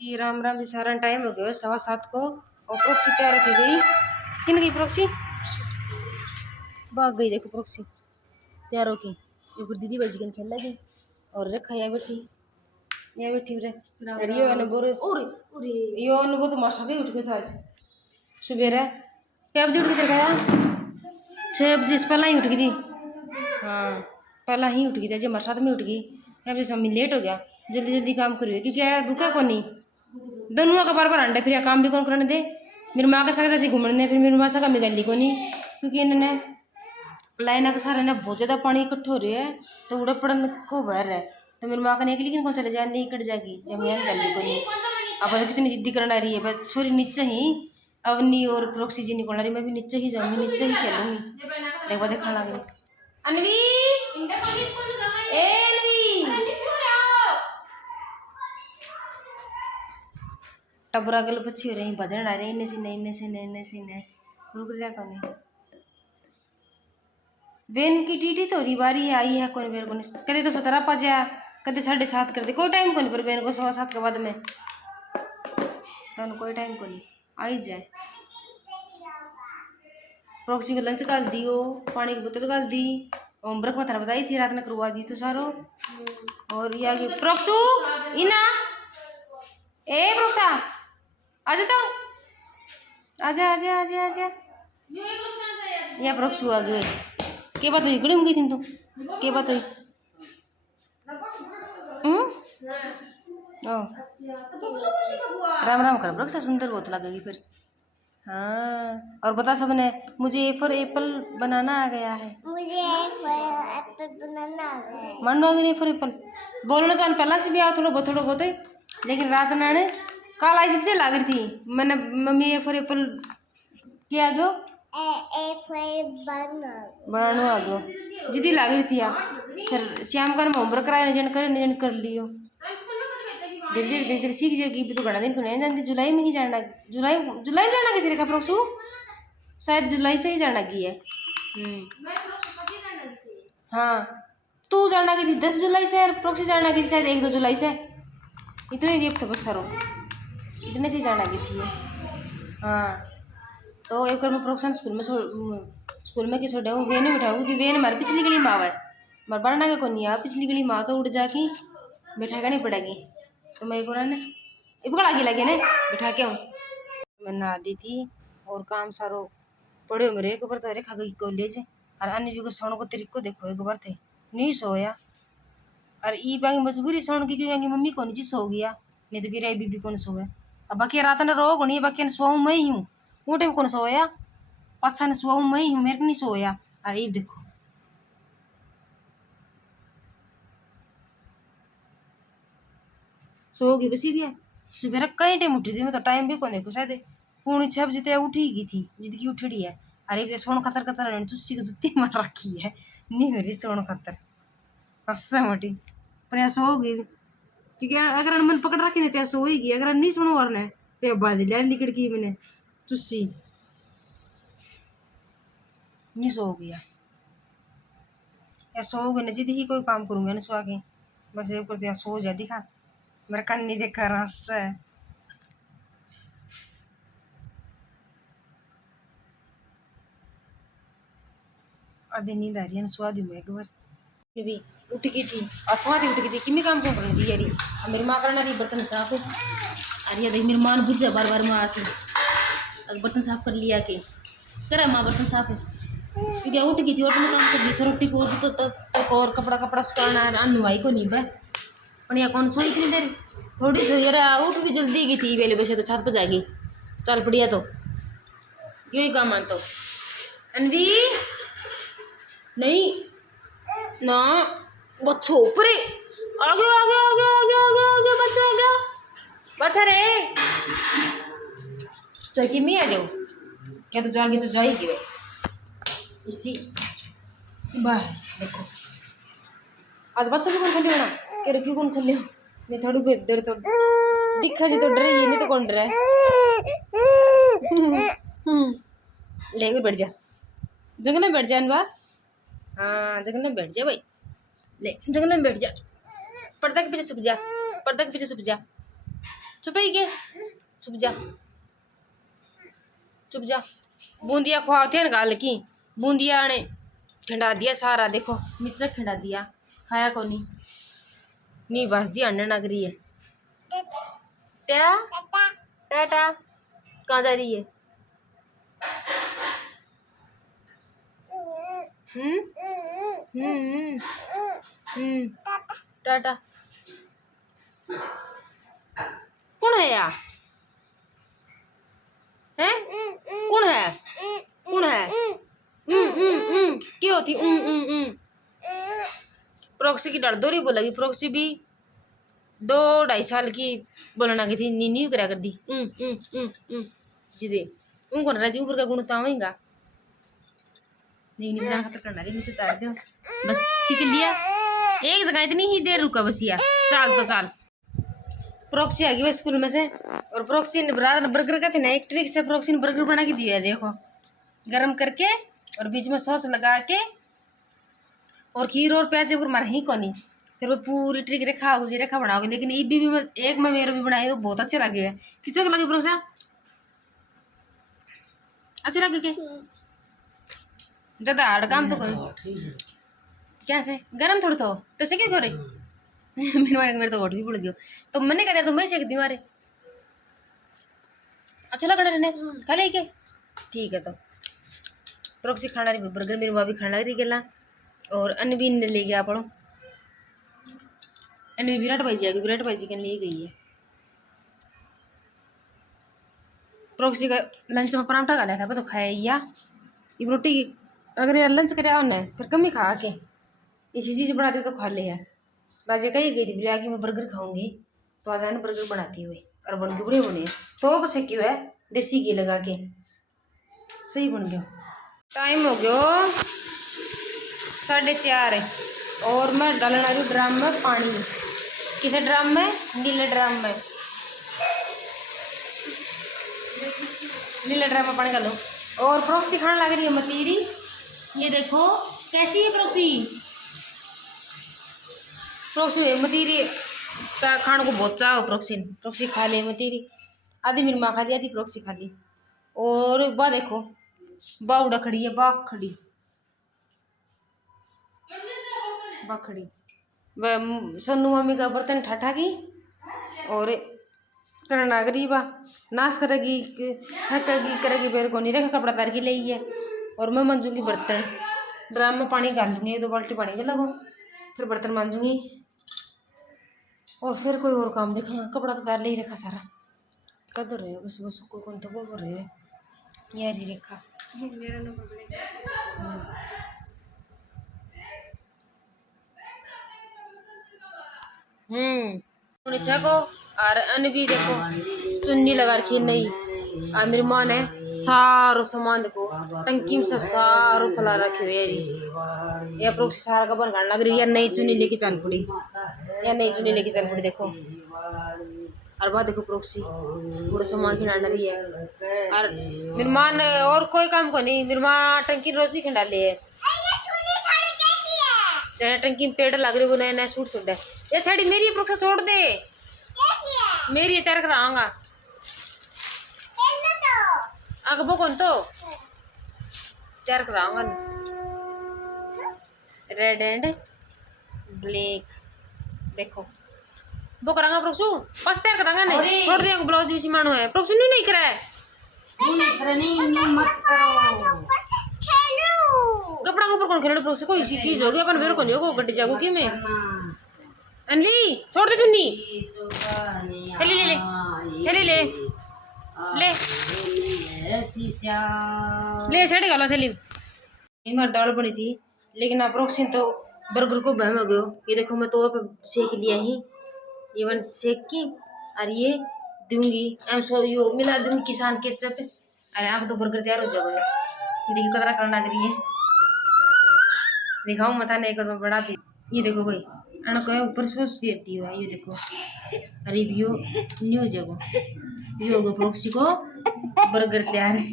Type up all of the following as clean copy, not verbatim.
जी राम राम जी। सारा टाइम हो गया 7:15 को। और प्रोक्सी तैयार रखी गई। किन गई प्रोक्सी? भाग गई। देखो प्रोक्सी तैयार होगी। ये फिर दीदी बजी गन खेल लगी और रखा यहाँ बैठी रे। अरे यो अनुभव ओरे यो अनुभव तो मार सके उठ के था आज सुबेरा। क्या बजे उठ के देखा? 6 बजे से पहला ही उठ गई थी। हाँ पहला ही उठ गई थी। हमारे साथ में उठ गई। 6 बजे मम्मी लेट हो गया। जल्दी जल्दी काम करिए क्योंकि यार रुका को नहीं। दोनों का बार अंडे फिर काम भी कौन कराने दे। मेरी माँ के साथ जाती घूमने फिर मेरी माँ का मिगल को नहीं क्योंकि इन्होंने लाइन का सारा बहुत ज़्यादा पानी इकट्ठा हो रहा है तो उड़ा पड़न को भर है। तो मेरी माँ का नहीं लेकिन कौन चले जाए नहीं कट जाएगी जब मैं गली को नहीं। अब तो कितनी जिद्दी करना रही है बस छोरी नीचे ही अवनी और प्रोक्सी जी निकलना रही। मैं भी नीचे ही जाऊँगी नीचे ही खेलूँगी। देखो देखा लगी अनवी टबरा गल पछी हो रही भजन आ रही इन्ने से ने रुक जा कौन वेन की टीटी तो रही बारी आई है कौन बेर को कदे तो 17 पजा कदे 7:30 कर दे कोई टाइम को नहीं पर बेन को 7:15 के बाद में तो कोई टाइम को नहीं आई जाए। प्रोक्सी को लंच डाल दियो पानी की बोतल डाल दी। होमवर्क में थारा बताई थी रात में करवा दी तो सारो। और ये आगे प्रोक्सू इना ए प्रोक्सा आजा तो आजा आजा आजा आजा या प्रोक्सू आ गई। के बात हुई गड़ी गई थी तू के बात हुई? राम राम कर प्रोक्सा सुंदर बहुत लगेगी फिर। हाँ और बता सबने मुझे ए फॉर एप्पल बनाना आ गया है। मुझे ए फॉर एप्पल बनाना आ गया है। मन आ गई ए फॉर एप्पल बोलने तो पहला से भी आओ थोड़ा बहुत लेकिन रात नाने कल आई से लाग रही थी मैंने मम्मी ए फॉर एप्पल क्या आ गयो ए फॉर बनाना आ गयो जिदी लाग रही थी। फिर शाम का होमवर्क कराया निजन कर लियो धीरे धीरे सीख जाएगी। भी तो घना दिन को नहीं जानती जुलाई में ही जाना जुलाई में जाना की तेरे का प्रोक्सू शायद जुलाई से ही जाना की है। हाँ तू जाना की थी 10 जुलाई से और प्रोक्सी जाना की थी शायद 1-2 जुलाई से। इतने गेप थे बस थारो इतने से जाना की थी। हाँ तो एक बार मैं प्रोक्सन स्कूल में कि छोड़ा वे नहीं बिठाऊँ क्योंकि वे हमारी पिछली गली माँ है हमारे बढ़ना का को नहीं आ पिछली गली माँ तो उड़ जाके बैठा का नहीं पड़ेगी। तो मैं एक ना इबकड़ आगे लगे ना बिठा के हूँ मैं नहा दी थी और काम सारो पड़े हो मेरे एक बार तो खा गई कॉलेज और अन्य भी को सोने को तरीको देखो एक बार थे नहीं सोया और ई बाकी मजबूरी सोने की क्योंकि मम्मी को नीचे सो गया नहीं तो गिरा बीबी कौन सोए। अब बाकी रात ने रो नहीं बाकी सोऊँ मैं ही हूँ ऊँटे में कौन सोया पाछा ने सोऊँ मैं ही हूँ मेरे को नहीं सोया। अरे ये देखो सोगी बसी भी है सुबह कई टाइम उठी थी मैं तो टाइम भी कौन देखो शायद 6:45 उठी गई थी जिंदगी उठड़ी है। अरे सोन खतर खतर चुस्सी को जुत्ती मार रखी है नहीं हो रही सोन खतर हंसा मोटी पर यहाँ सोगी क्योंकि अगर मन पकड़ रखी नहीं तो सोएगी अगर नहीं सुनो वरना तो बाजी लिया निकट की मैंने चुस्सी नहीं सो गया या सोओगे ना जिद ही कोई काम करूँगा ना सो के बस एक कर सो जा दिखा मेरा कन नहीं देखा रस है। आधी नींद आ रही है सुहा दी मैं एक बार भी उठ गई थी अथवा थी उठ गई थी कि मैं काम कौन कर दी यारी मेरी माँ करना रही बर्तन साफ। अरे देख मेरी माँ ने बुझा बार माँ आके बर्तन साफ कर लिया के करा माँ बर्तन साफ क्योंकि उठ गई थी और काम कर दी थोड़ी को तो और कपड़ा सुखाना अन्न भाई को नहीं बह या कौन सोई इतनी देर थोड़ी सोई अरे उठ भी जल्दी गई थी वेले बसे तो छत पर जाएगी चल पड़िया तो यही काम मान तो अनवी नहीं ना बच्चो ऊपर आगे आगे आगे आगे आगे आगे बच्चा आ गया बच्चा रे चौकी में आ जाओ क्या तो जाएगी तो जाएगी भाई इसी बाय देखो आज बच्चा भी कौन खोले ना कह रहे क्यों कौन खोले नहीं थोड़ी बहुत देर तो दिखा जी तो डर ये नहीं तो कौन डर है ले बैठ जा जंगल में बैठ जा अनवा। हाँ जंगल में बैठ जा भाई ले जंगल में बैठ जा पर्दा के पीछे छुप जा पर्दा के पीछे छुप जा चुप ही के, चुप जा, चुप जा। बूंदिया खुआते हैं गाल की, बूंदिया ने ठंडा दिया सारा, देखो मित्र ठंडा दिया, खाया को नहीं बस दिया अंडा नगरी है। क्या टाटा कहाँ जा रही है? हम्म हम्म हम्म टाटा। कौन है यार? है कौन है? कौन है? क्या होती? प्रोक्सी की डर दो रही बोलेगी, प्रोक्सी भी 2-2.5 साल की बोलना की थी, नी करा कर दी। जी दे कौन रहा जी ऊपर का गुण तावेगा नहीं, नीचे जाना खतर करना, नीचे तार दो बस, ठीक लिया। एक जगह इतनी ही देर रुका बस यार, चाल तो चाल। प्रोक्सी आ गई बस स्कूल में से, और प्रोक्सी ने बर्गर का थे ना, एक ट्रिक से प्रोक्सी ने बर्गर बना के दिया है, देखो गरम करके और बीच में सॉस लगा के और खीर और प्याज ऊपर मार ही कोनी, फिर वो पूरी ट्रिक रेखा बनाओगे। लेकिन ये भी एक में मेरे भी बनाए वो बहुत अच्छे लगे है। किसी को लगे प्रोक्सा अच्छे लगे के? ज्यादा हार्ड काम तो करो क्या से गरम थोड़ा तो तैसे क्या करे मेरे तो वोट भी पड़ गयो, तो मैंने कहा तो मैं सेक दी मारे। अच्छा लग रहा रहने खा ले के, ठीक है। तो प्रोक्सी खाना रही बर्गर, मेरी माँ भी खाना रही गला, और अनवीन ने ले गया पड़ो, अनवी विराट भाई जी आ गई, विराट भाई जी के ले गई है। प्रोक्सी का लंच में पराठा खा लिया था तो खाया या ये रोटी, अगर यार लंच कराया उन्हें फिर कम ही खा के इसी चीज़ बनाते तो खा ले यार। राजे कही गई थी बोले आगे मैं बर्गर खाऊंगी, तो आज आने बर्गर बनाती हुई और बन के बुरे बने, तो बस क्यों है देसी घी लगा के सही बन गया। टाइम हो गया 4:30 और मैं डालना रही ड्राम में पानी, किसे ड्राम में? नीले ड्राम में, नीले ड्राम में पानी डालो। और प्रोक्सी खाने लग रही है मतीरी, ये देखो कैसी है प्रोक्सी, प्रोक्सी मतीरी चाह खाने को बहुत चाह प्रोक्सी खा ले मतीरी, आधी मेरी माँ खा ली आधी प्रोक्सी खा ली। और बा देखो बाउडा खड़ी है, बाघ खड़ी बाखड़ी, सोनू मम्मी का बर्तन ठाठा की और करना गरीबा नाश करेगी थकेगी करेगी, बेर को नहीं रखा कपड़ा तार के ले है। और मैं मांजूंगी बर्तन, ड्राम में पानी डाल लूँगी 2 बाल्टी पानी के लगो, फिर बर्तन मांजूंगी और फिर कोई और काम देखा। कपड़ा तो तार ले ही रखा सारा, कदर रहे बस बस को कौन तो वो कर रहे यार ही रेखा मेरा नंबर को। और अन भी देखो चुन्नी लगा रखी नहीं, और मेरी माँ ने सारो सामान देखो टंकी में सब सारो फैला रखे हुए, या प्रोक्सी सारा का बन लग रही है, नई चुन्नी लेके चल पड़ी, या नई चुन्नी लेके चल पड़ी देखो। और बात देखो प्रोक्सी पूरा सामान खिला रही है, और मेरी माँ ने और कोई काम को नहीं, मेरी माँ टंकी रोज की खिला ली है, टंकी में पेड़ लग रही वो नया नया सूट है। ये साड़ी मेरी प्रोक्सा छोड़ दे, मेरी तैयार कराऊंगा अगबो कौन तो तैयार कराऊंगा, रेड एंड ब्लैक देखो वो करांगा प्रोक्सू बस तैयार करांगा, नहीं छोड़ देंगे ब्लाउज भी सिमानो है प्रोक्सू नहीं करा है, मत करो कपड़ा के ऊपर कौन खेलना प्रोक्सू, कोई इसी चीज होगी अपन बेरो को नहीं होगा गड्डी जागो कि मैं अनवी छोड़ दे चुन्नी, थैली ले ले थैली ले ले ले छड़ी गालो थैली। हमारी दाल बनी थी लेकिन आप प्रोक्सीन तो बर्गर को बहम हो गयो, ये देखो मैं तो पे सेक लिया ही, ये वन सेक की और ये दूंगी एम सो यो मिला दूंगी किसान केचप, अरे आग तो बर्गर तैयार हो जाएगा। देखिए कतरा करना करिए दिखाऊँ मता नहीं कर मैं बनाती, ये देखो भाई अन को ऊपर सॉस गिरती है, ये देखो रिव्यू न्यू जगह ये होगा प्रोक्सी को बर्गर तैयार है,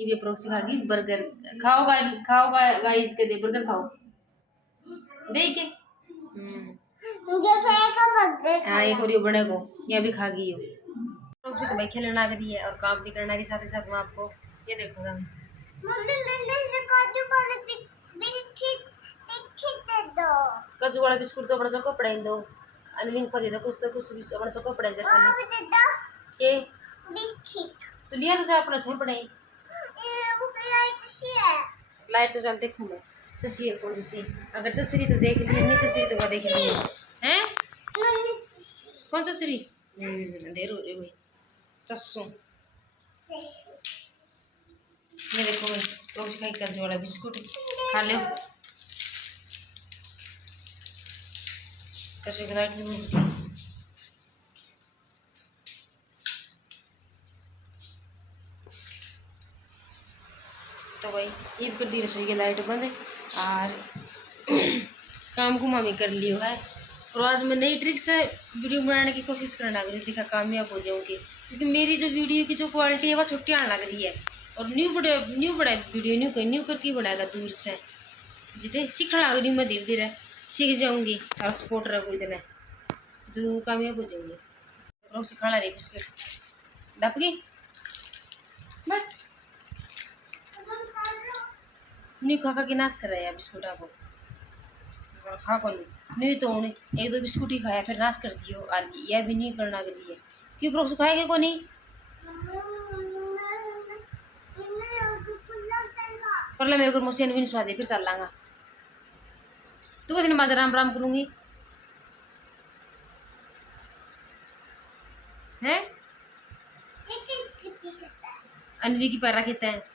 ये भी प्रोक्सी खागी बर्गर खाओ गाइस के दे बर्गर खाओ दे के हाँ ये कोरियो बने को ये भी खा गई हो। लोग से तो भाई खेलना आ गई है और काम भी करना के साथ ही साथ मैं आपको ये देखो ना मम्मी मैंने काजू वाले बिस्किट दे दो। काजू वाला बिस्कुट तो अपना चको पड़ाई दो अनविन को दे दो कुछ तो कुछ अपना चको पड़ाई जा खाली दे दो के बिस्किट तो लिया तो जा अपना सो पड़ाई वो लाइट सी है। लाइट तो चल देखूं मैं चसी है कौन सी अगर चसरी तो देख ली नहीं चसरी तो देख ली हैं कौन चसरी देर हो रही भाई चस्सू ये देखो भाई तो उसका एक काजू वाला बिस्कुट खा लो चसू की लाइट नहीं तो भाई ये भी कर दी रसोई की लाइट बंद और काम को मामी कर लियो है और आज मैं नई ट्रिक से वीडियो बनाने की कोशिश करने लग रही थी कामयाब हो जाऊँगी क्योंकि मेरी जो वीडियो की जो क्वालिटी है वो छुट्टी आने लग रही है और न्यू बड़ा वीडियो न्यू करके बनाएगा दूर से जितने सीखने लग रही मैं धीरे धीरे सीख जाऊँगी और सपोर्ट रखो इतने जो कामयाब हो जाऊँगी और सिखाना रही बिस्किट दब गई बस नहीं खा खा के नाश कर रहा है बिस्कुट आपको खा को नहीं तो उन्हें एक दो बिस्कुट ही खाया फिर नाश कर दियो और यह भी नहीं करना के लिए क्यों प्रोक्स खाएंगे को नहीं पर ले मेरे को मशीन भी नहीं स्वाद फिर चल लांगा तू कैसे नमाज राम राम करूँगी हैं अनवी की पैरा खेता है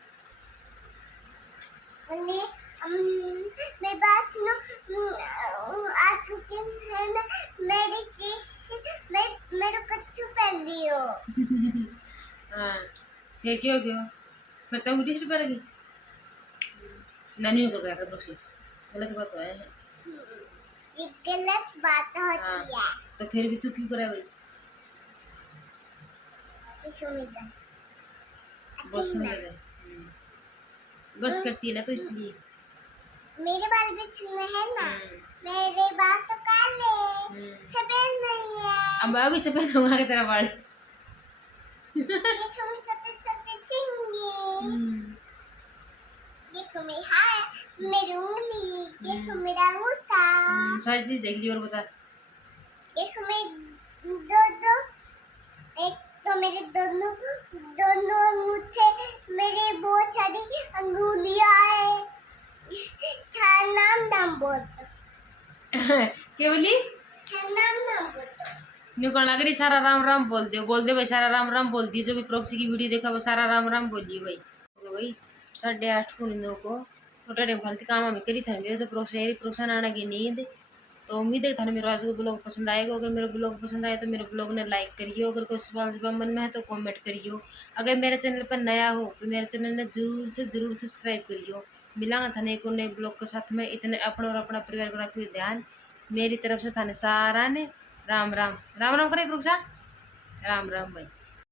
मैं बात सुनो आज वीकेंड है ना मेरी चीज मैं मेरे कच्चू पहन लियो। हाँ फिर क्यों क्यों फिर तो मुझे सिर्फ पड़ेगी नानी को कर रहा है गलत बात है ये गलत बात होती है तो फिर भी तू क्यों करे भाई बस बस करती है ना तो इसलिए मेरे बाल भी छूने हैं ना मेरे बाल तो काले सफेद नहीं है अब अभी सफेद होगा की तरह बाल देखो मेरे छोटे छोटे चिंगे देखो मेरी हाथ मेरी उंगली देखो मेरा अंगूठा सारी चीज देख ली और बता देखो मेरे दो एक तो मेरे दोनों अंगूठे मेरे बहुत सारी अंगुलियां है नाम बोल क्या बोली नाम बोल न्यू कौन लग रही सारा राम राम बोल दे भाई सारा राम राम बोल दियो जो भी प्रोक्सी की वीडियो देखा वो सारा राम राम बोलिए भाई 8:30 को इन को टाइम खाली काम हमें करी था मेरे तो प्रोक्शन आने की नींद तो उम्मीद है था मेरे आज को ब्लॉग पसंद आएगा अगर मेरा ब्लॉग पसंद आए तो मेरे ब्लॉग ने लाइक करियो अगर कोई सवाल जवाब मन में है तो कमेंट करियो अगर मेरे चैनल पर नया हो तो मेरे चैनल ने जरूर से जरूर सब्सक्राइब करियो मिलांगा थाने एक नए ब्लॉग के साथ में इतने अपना और अपना परिवार को रखियो ध्यान मेरी तरफ से थाने सारा ने राम राम राम राम करे प्रोक्सा राम राम भाई।